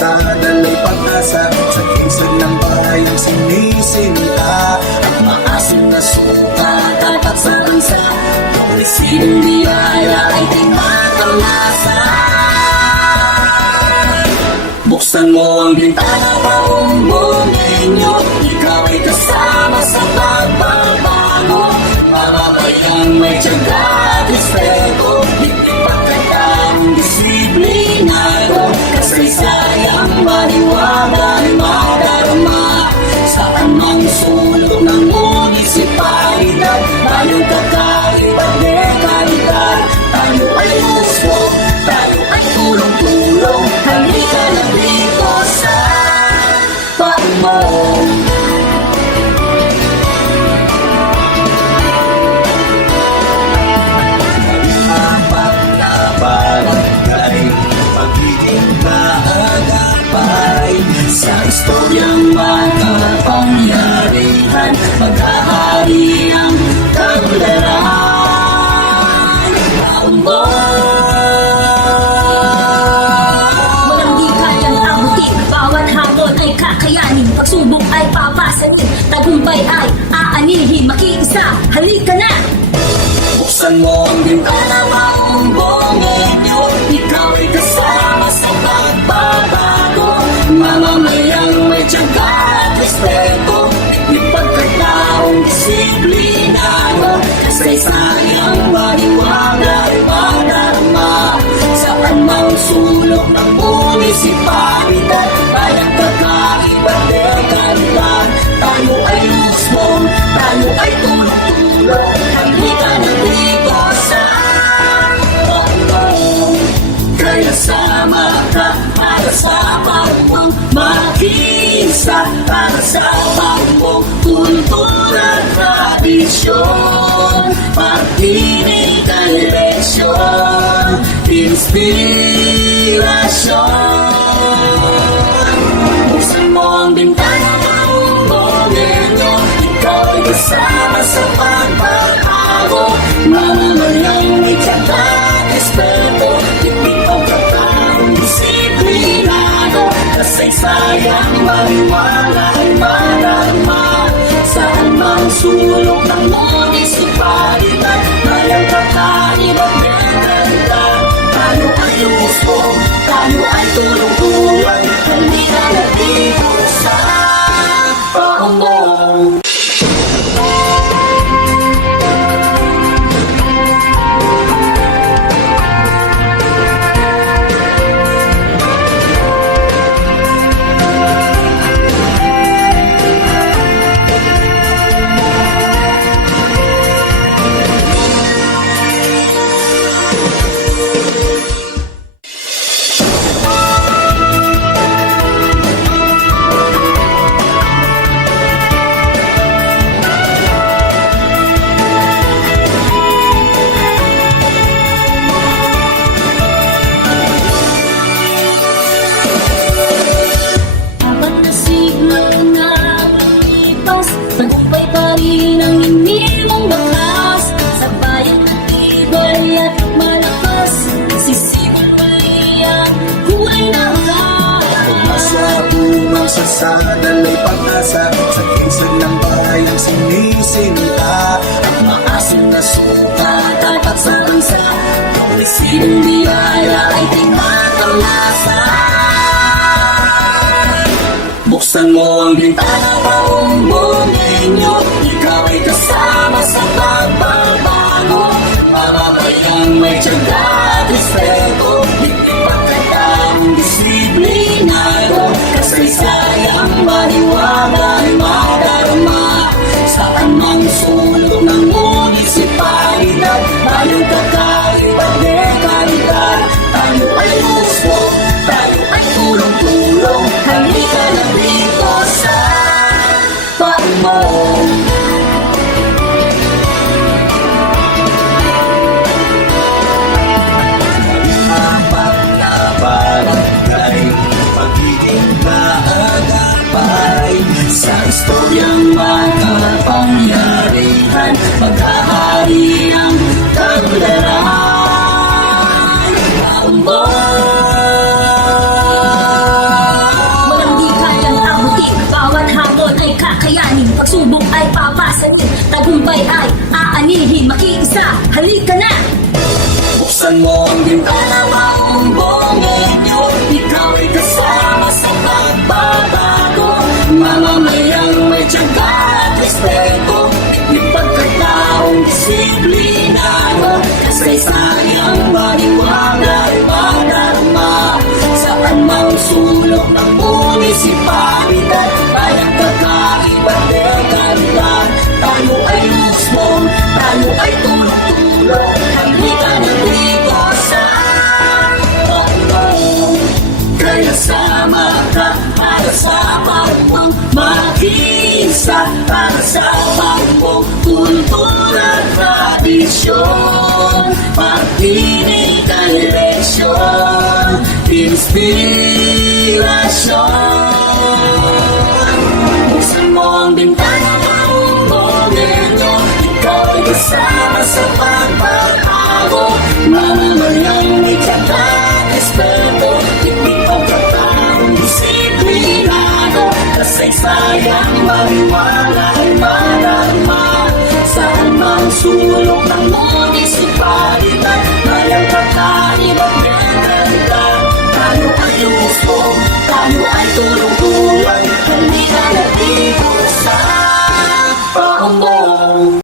sa dalay pag-asa, sa kingsad ng bayang sinisinta. At maasim na suka, tapat sa bansa, kung resibong biyaya ay di makalasa. Buksan mo ang bintana pa umulinyo, ikaw ay kasama sa pagbabago. Mamamayang may tiyaga at respeto, hindi pagkakang disiplinado. Kasaysayang maniwala ay madarama sa anong sulok ng munisipalidad. Tayong kakaibat dekalidad, tayo ay gusto, tayo ay tulong-tulong. Halika na dito sa Paumong. Apat na barangay, pagiging maagapay sa istoryang makapangyarihan, maghahari ang kaunlaran. Paumong. Pagsubok ay papasanin, tagumpay ay aanihin, makiisa, halika na! Buksan mo ang bintana, maumbongin nyo, ikaw ay kasama sa pagbabago. Mamamayang may tiyaga at respeto, may pagkataong disiplinado. Kasaysayang maniwala ay madarama sa anumang sulok ng munisipalidad. Bayang kakaibat dekalidad, tayo ay lusmong, tayo ay tulong-tulong. Halika na dito sa Paumong. Kaya sama ka para sa Paumong, makiisa para sa Paumong. Kultura, tradisyon, pag-ibig, direksyon, inspirasyon. Buksan mo ang bintana, maumbongin nyo, ikaw ay kasama sa pagbabago. Mamamayang may tiyaga at respeto, hindi pagkataong disiplinado. Kasaysayang maniwala ay madarama sa anumang sulok ng munisipalidad. Bayang kakaibat dekalidad, tayo ay gusto, tayo ay tulong-tulong. Halika na dito sa Paumong. Sa dalay pag-asa, sa kingsad ng bayang sinisinta. At maasim na suka, tapat sa bansa, kung resibong biyaya ay di makalasa. Buksan mo ang bintana, paumbongin nyo, ikaw ay kasama sa pagbabago. Mamamayang may tiyaga at respeto, hindi pagkataong disiplinado. Kasaysayang maniwala ay madarama sa anumang sulok ng munisipalidad. Bayang kakaibat dekalidad, tayo ay gusto, tayo ay tulong-tulong. Halika na dito sa Paumong. Apat na barangay, pagiging maagapay sa istoryang makapangyarihan, maghahari ang kaunlaran. Paumong. Tagumpay ay aanihin, makiisa, halika na! Buksan mo ang bintana, maumbongin nyo. Ikaw ay kasama sa pagbabago. Mamamayang may tiyaga at respeto. May pagkataong disiplinado. Kasaysayang maniwala ay madarama. Saan mang sulok ng munisipalidad, bayang kakaiba't legalidad. Tayo ay Muslim, tayo ay tulong-tulong. Halika na dito sa Tondo. Kaya sama ka para sa pagmong makiisa, para sa pagmong kultura at tradisyon. Pag-ibig ang eleksyon, inspirasyon. Buksan mo ang bintana, maumbongin nyo. Ikaw ay kasama sa pagbabago. Mamamayang may tiyaga at respeto. Hindi pagkataong disiplinado. Kasaysayang maniwala ay madarama. Saan mang sulok ng mundo